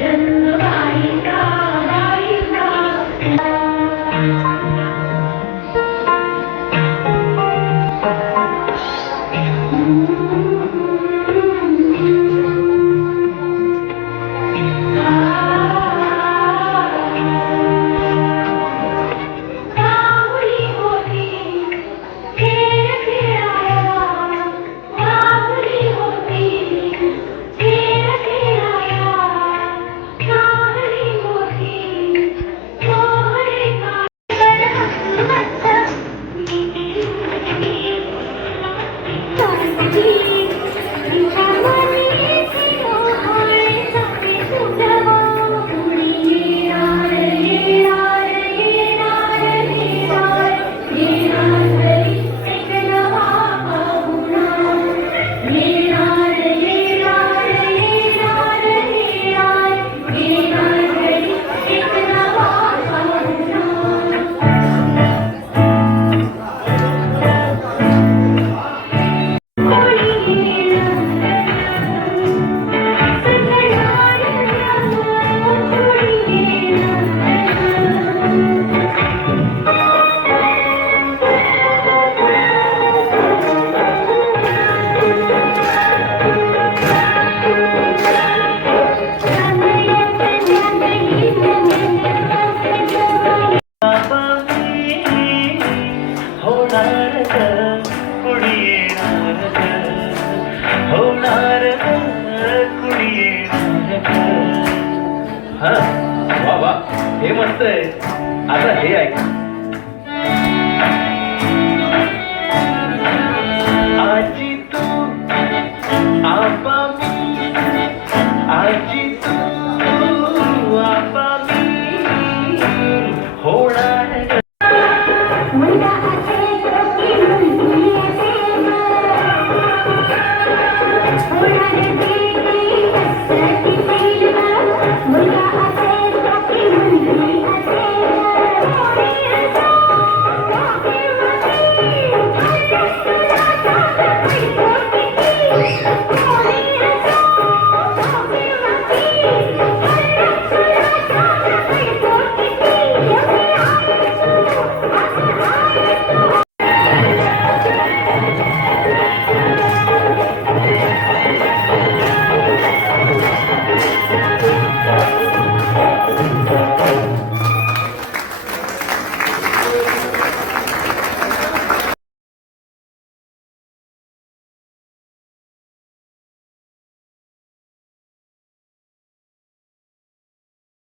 Yeah. Thank you. हे मस्त आहे. आता हे ऐका.